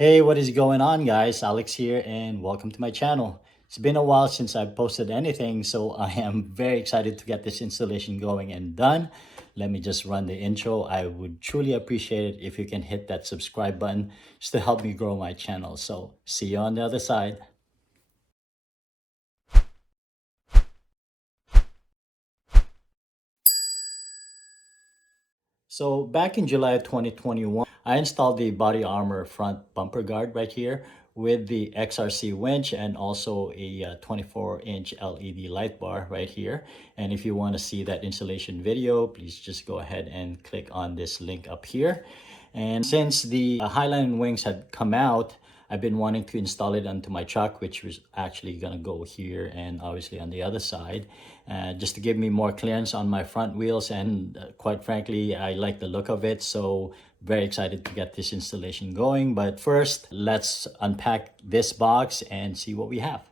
Hey, what is going on, guys? Alex here and welcome to my channel. It's been a while since I've posted anything, so I am very excited to get this installation going and done. Let me just run the intro. I would truly appreciate it if you can hit that subscribe button just to help me grow my channel. So see you on the other side. So back in July of 2021, I installed the body armor front bumper guard right here with the XRC winch and also a 24-inch LED light bar right here. And if you want to see that installation video, please just go ahead and click on this link up here. And since the Hiline wings had come out, I've been wanting to install it onto my truck, which was actually going to go here and obviously on the other side, just to give me more clearance on my front wheels. And quite frankly, I like the look of it. So very excited to get this installation going. But first, let's unpack this box and see what we have.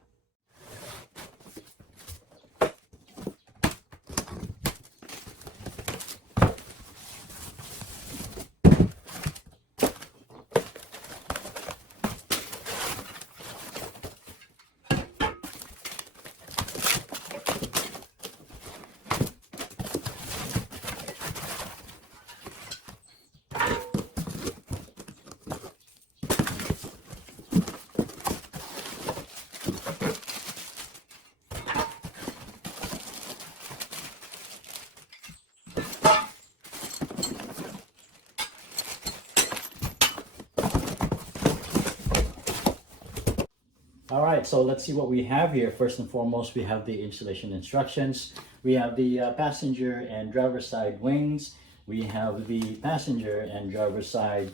All right, so let's see what we have here. First and foremost, we have the installation instructions. We have the passenger and driver side wings. We have the passenger and driver side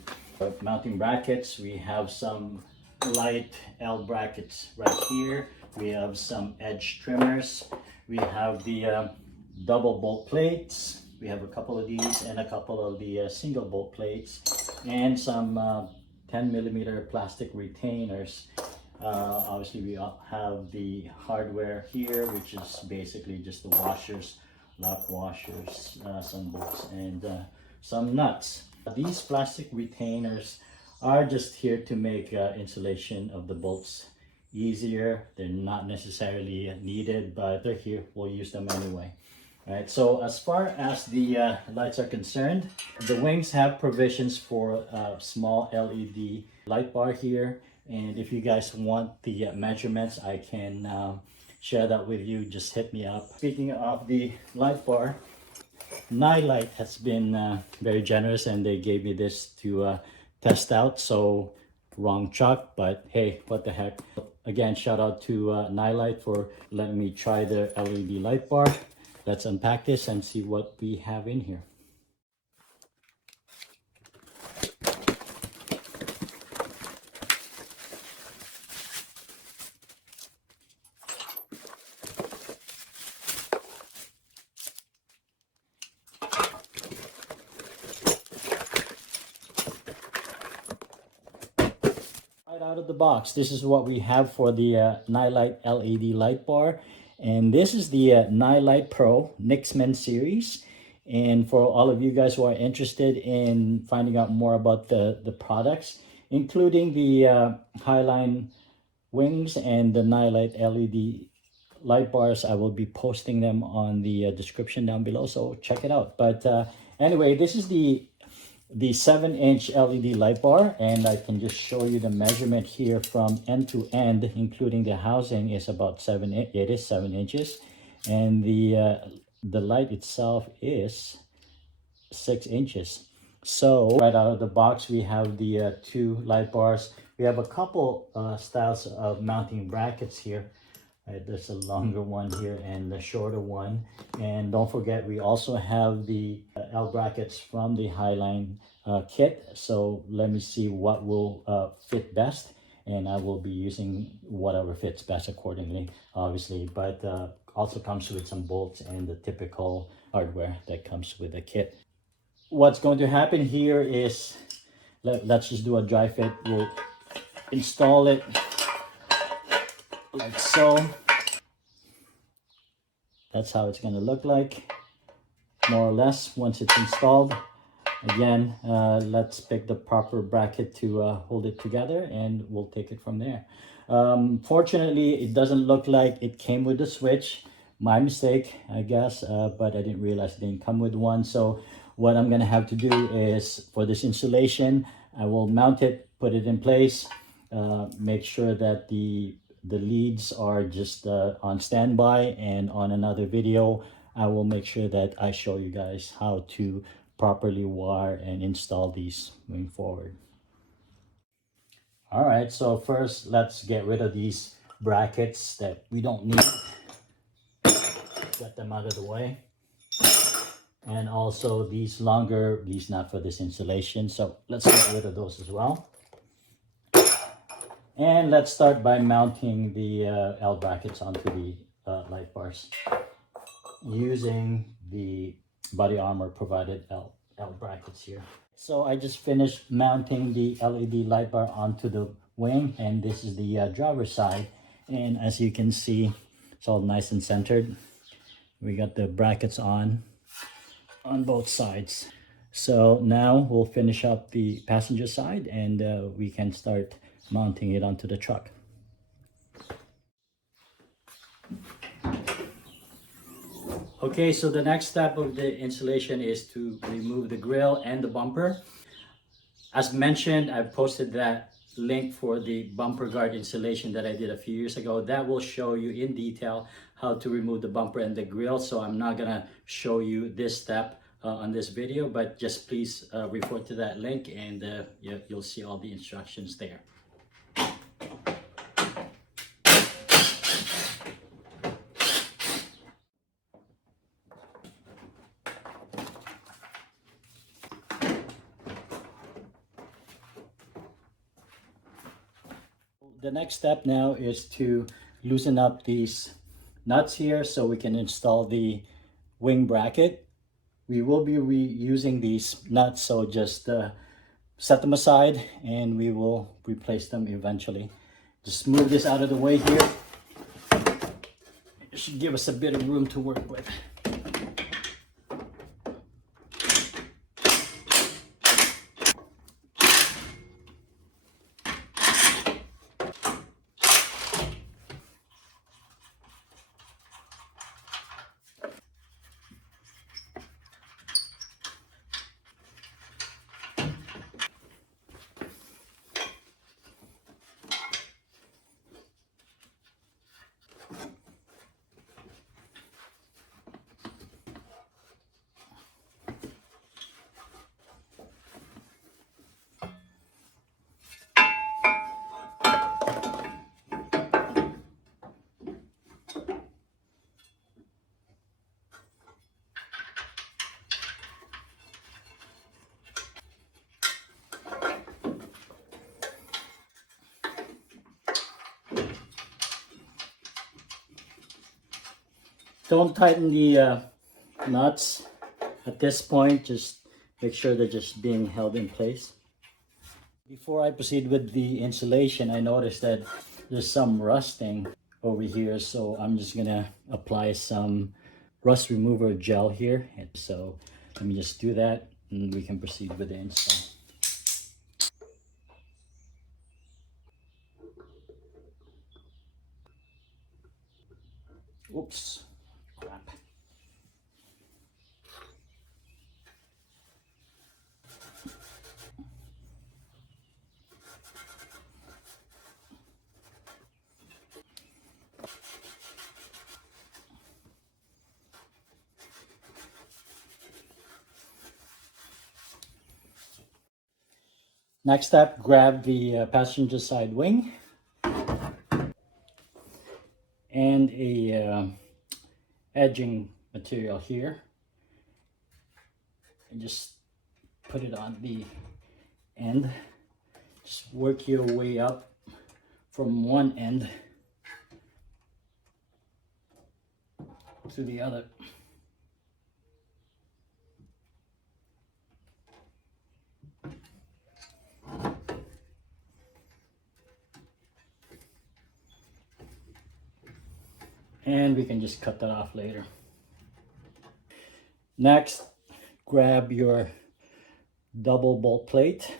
mounting brackets. We have some light L brackets right here. We have some edge trimmers. We have the double bolt plates. We have a couple of these and a couple of the single bolt plates and some 10mm plastic retainers. Obviously, we have the hardware here, which is basically just the washers, lock washers, some bolts, and some nuts. These plastic retainers are just here to make installation of the bolts easier. They're not necessarily needed, but they're here. We'll use them anyway. All right, so as far as the lights are concerned, the wings have provisions for a small LED light bar here. And if you guys want the measurements, I can share that with you. Just hit me up. Speaking of the light bar, Nilight has been very generous and they gave me this to test out. So wrong truck, but hey, what the heck. Again, shout out to Nilight for letting me try the LED light bar. Let's unpack this and see what we have in here. Right out of the box, this is what we have for the Nilight LED light bar. And this is the Nilight Pro Nixmen series. And for all of you guys who are interested in finding out more about the products, including the Hiline wings and the Nilight LED light bars, I will be posting them on the description down below, so check it out. But anyway, this is the 7-inch LED light bar, and I can just show you the measurement here from end to end, including the housing is about 7 inches, and the light itself is 6 inches. So right out of the box, we have the two light bars. We have a couple styles of mounting brackets here. There's a longer one here and the shorter one. And don't forget, we also have the L brackets from the Hiline kit. So let me see what will fit best. And I will be using whatever fits best accordingly, obviously. But also comes with some bolts and the typical hardware that comes with the kit. What's going to happen here is, let's just do a dry fit. We'll install it like so. That's how it's going to look like, more or less, once it's installed. Again, let's pick the proper bracket to hold it together, and we'll take it from there. Fortunately, it doesn't look like it came with the switch. My mistake, I guess, but I didn't realize it didn't come with one. So what I'm gonna have to do is, for this installation, I will mount it, put it in place, make sure that the leads are just on standby, and on another video I will make sure that I show you guys how to properly wire and install these moving forward. All right, so first let's get rid of these brackets that we don't need. Get them out of the way. And also these longer, these not for this installation, so let's get rid of those as well. And let's start by mounting the L brackets onto the light bars using the body armor provided L brackets here. So I just finished mounting the LED light bar onto the wing, and this is the driver's side. And as you can see, it's all nice and centered. We got the brackets on both sides. So now we'll finish up the passenger side, and we can start mounting it onto the truck. Okay, so the next step of the installation is to remove the grill and the bumper. As mentioned, I've posted that link for the bumper guard installation that I did a few years ago. That will show you in detail how to remove the bumper and the grill. So I'm not gonna show you this step on this video, but just please refer to that link, and you'll see all the instructions there. The next step now is to loosen up these nuts here so we can install the wing bracket. We will be reusing these nuts, so just set them aside and we will replace them eventually. Just move this out of the way here. It should give us a bit of room to work with. Don't tighten the nuts at this point, just make sure they're just being held in place. Before I proceed with the installation, I noticed that there's some rusting over here, so I'm just gonna apply some rust remover gel here. And so let me just do that and we can proceed with the install. Oops, crap. Next up, grab the passenger side wing and a edging material here, and just put it on the end. Just work your way up from one end to the other. And we can just cut that off later. Next, grab your double bolt plate,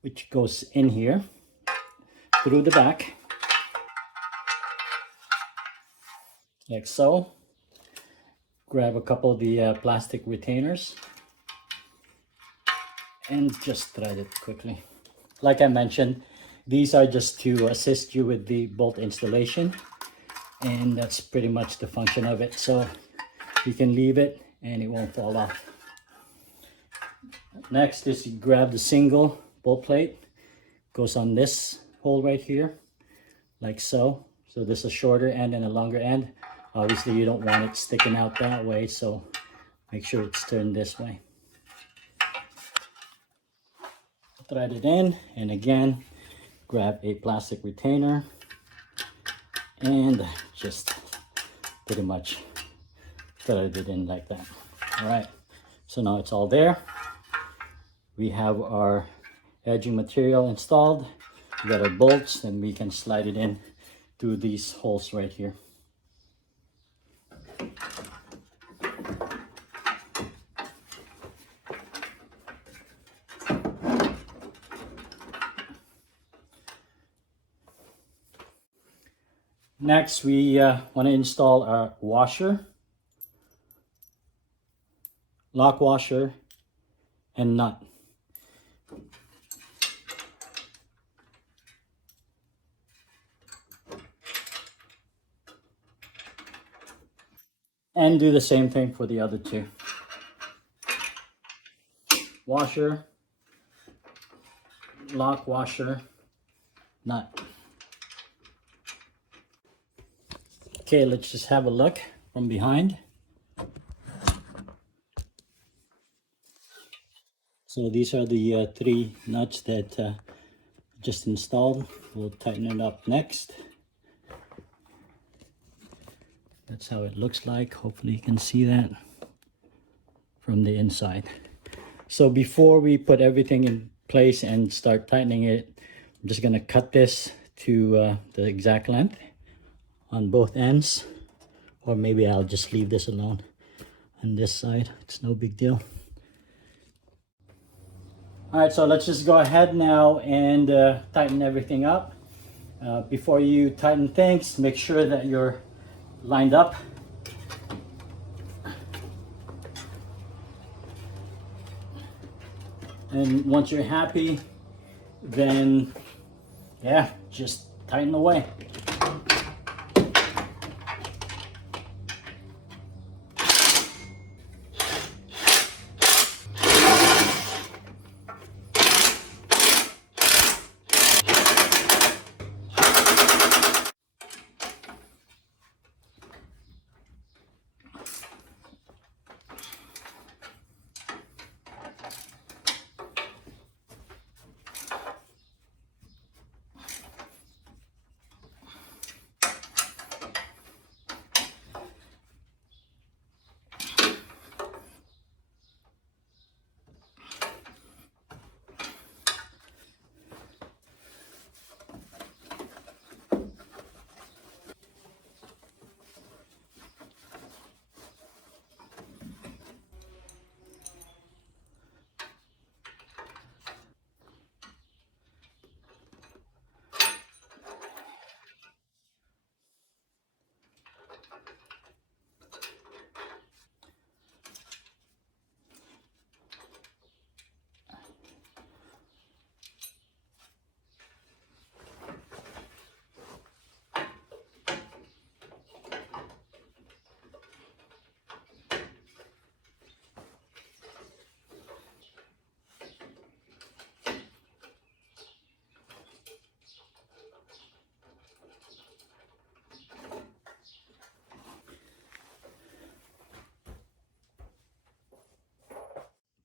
which goes in here through the back, like so. Grab a couple of the plastic retainers and just thread it quickly. Like I mentioned, these are just to assist you with the bolt installation, and that's pretty much the function of it. So you can leave it and it won't fall off. Next is you grab the single bolt plate, goes on this hole right here, like so. So there's a shorter end and a longer end. Obviously you don't want it sticking out that way, so make sure it's turned this way. Thread it in, and again, grab a plastic retainer and just pretty much thread it in like that. All right, so now it's all there. We have our edging material installed. We got our bolts, and we can slide it in through these holes right here. Next, we want to install our washer, lock washer, and nut. And do the same thing for the other two. Washer, lock washer, nut. Okay, let's just have a look from behind. So these are the three nuts that just installed. We'll tighten it up next. That's how it looks like. Hopefully you can see that from the inside. So before we put everything in place and start tightening it, I'm just gonna cut this to the exact length on both ends, or maybe I'll just leave this alone on this side. It's no big deal. All right, so let's just go ahead now and tighten everything up. Before you tighten things, make sure that you're lined up. And once you're happy, then yeah, just tighten away.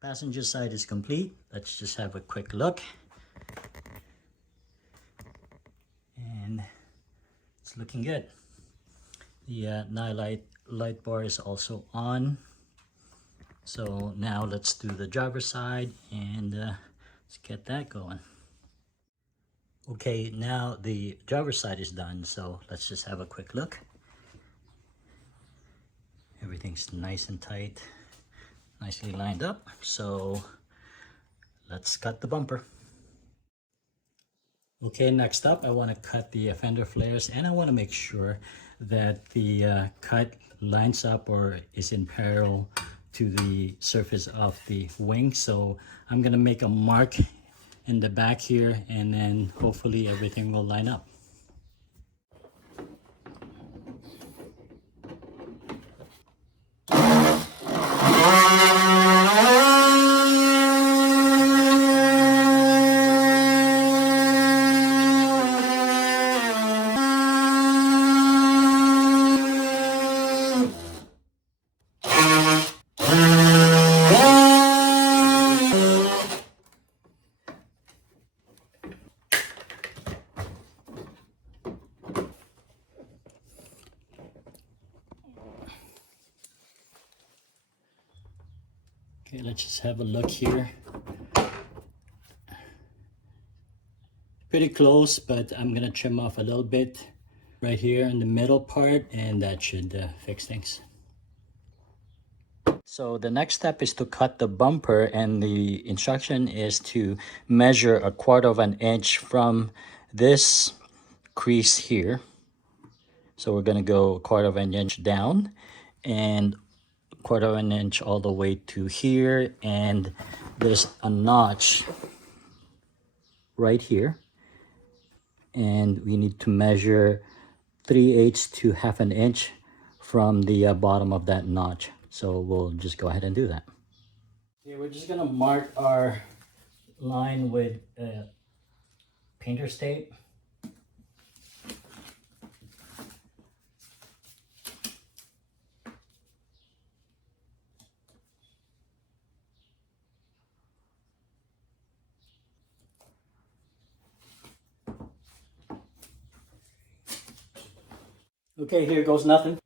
Passenger side is complete. Let's just have a quick look. And it's looking good. The Nilight light bar is also on. So now let's do the driver's side and let's get that going. Okay, now the driver's side is done, so let's just have a quick look. Everything's nice and tight. nicely lined up. So let's cut the bumper. Okay, next up, I want to cut the fender flares, and I want to make sure that the cut lines up or is in parallel to the surface of the wing. So I'm going to make a mark in the back here, and then hopefully everything will line up. Okay, let's just have a look here. Pretty close, but I'm gonna trim off a little bit right here in the middle part, and that should fix things. So the next step is to cut the bumper, and the instruction is to measure 1/4 of an inch from this crease here. So we're gonna go 1/4 of an inch down and 1/4 of an inch all the way to here, and there's a notch right here, and we need to measure 3/8 to 1/2 an inch from the bottom of that notch. So we'll just go ahead and do that. Okay, we're just gonna mark our line with painter's tape. Okay, here goes nothing.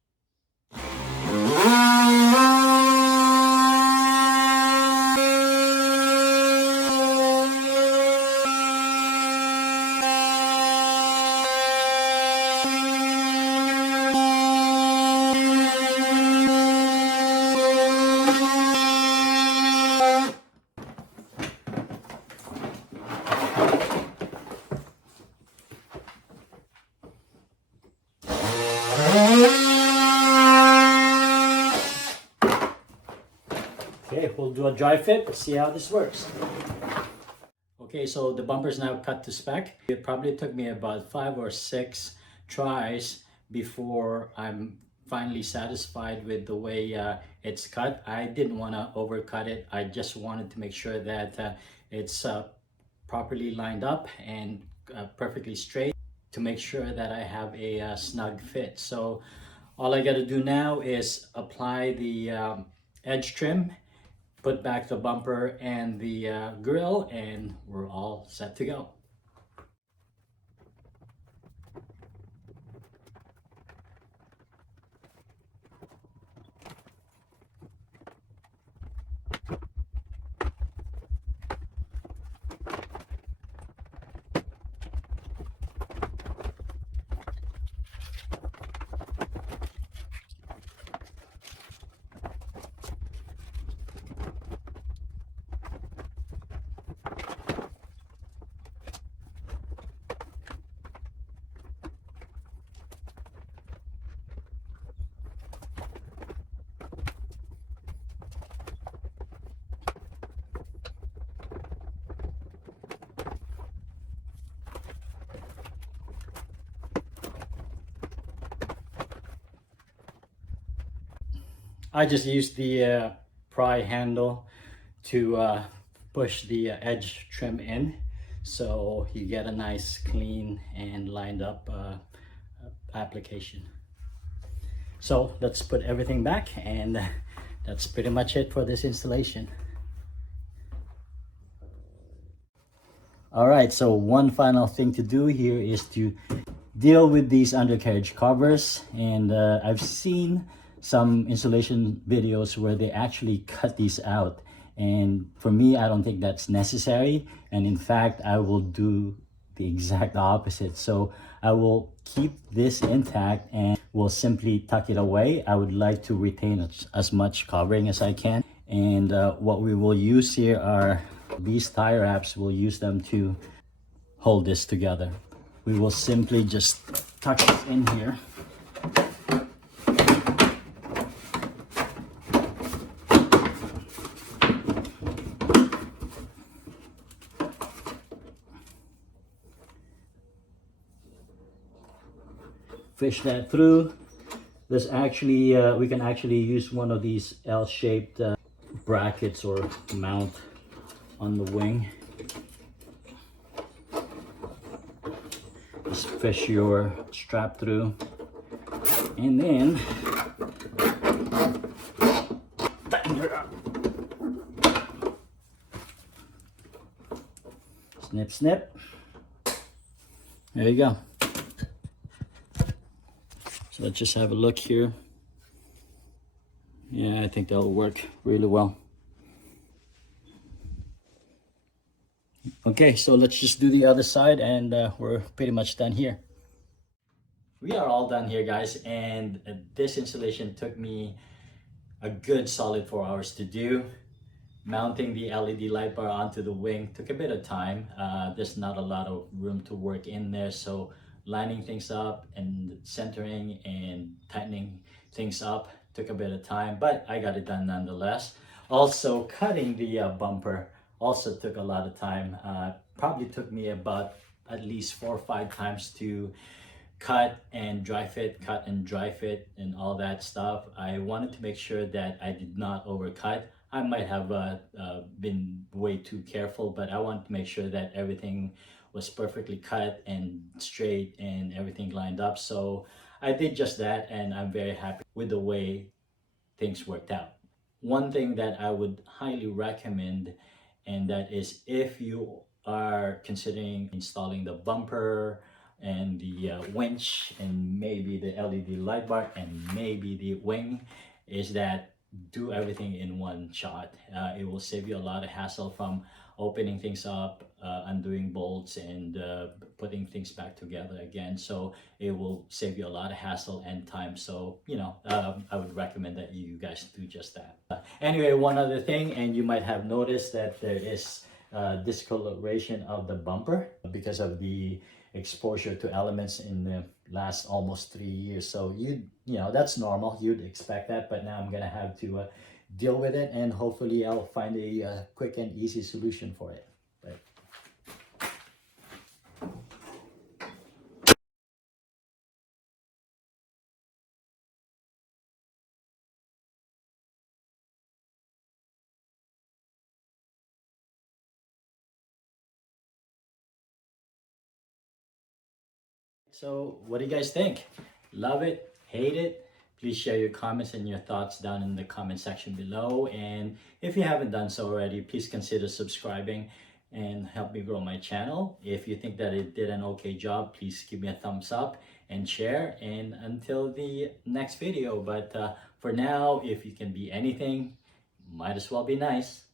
Okay, we'll do a dry fit, see how this works. Okay, so the bumper is now cut to spec. It probably took me about 5 or 6 tries before I'm finally satisfied with the way it's cut. I didn't want to overcut it. I just wanted to make sure that it's properly lined up and perfectly straight to make sure that I have a snug fit. So all I got to do now is apply the edge trim, put back the bumper and the grill, and we're all set to go. I just used the pry handle to push the edge trim in, so you get a nice clean and lined up application. So let's put everything back, and that's pretty much it for this installation. All right, so one final thing to do here is to deal with these undercarriage covers, and I've seen some installation videos where they actually cut these out, and for me, I don't think that's necessary, and in fact I will do the exact opposite. So I will keep this intact and will simply tuck it away. I would like to retain as much covering as I can, And what we will use here are these tie wraps. We'll use them to hold this together. We will simply just tuck this in here. Fish that through. There's actually, we can actually use one of these L-shaped brackets or mount on the wing. Just fish your strap through, and then tighten her up. Snip, snip. There you go. So let's just have a look here. Yeah, I think that'll work really well. Okay, so let's just do the other side, and we're pretty much done here. We are all done here, guys, and this installation took me a good solid 4 hours to do. Mounting the LED light bar onto the wing took a bit of time. There's not a lot of room to work in there, so lining things up and centering and tightening things up took a bit of time, but I got it done nonetheless. Also, cutting the bumper also took a lot of time. Probably took me about at least 4 or 5 times to cut and dry fit, cut and dry fit, and all that stuff. I wanted to make sure that I did not overcut. I might have been way too careful, but I wanted to make sure that everything was perfectly cut and straight and everything lined up. So I did just that, and I'm very happy with the way things worked out. One thing that I would highly recommend, and that is if you are considering installing the bumper and the winch and maybe the LED light bar and maybe the wing, is that do everything in one shot. It will save you a lot of hassle from opening things up, undoing bolts, and putting things back together again. So it will save you a lot of hassle and time. So, you know, I would recommend that you guys do just that. Anyway, one other thing, and you might have noticed that there is discoloration of the bumper because of the exposure to elements in the last almost 3 years. So you know, that's normal. You'd expect that, but now I'm gonna have to deal with it, and hopefully I'll find a quick and easy solution for it. But so what do you guys think? Love it? Hate it? Please share your comments and your thoughts down in the comment section below. And if you haven't done so already, please consider subscribing and help me grow my channel. If you think that it did an okay job, please give me a thumbs up and share. And until the next video, but for now, if you can be anything, might as well be nice.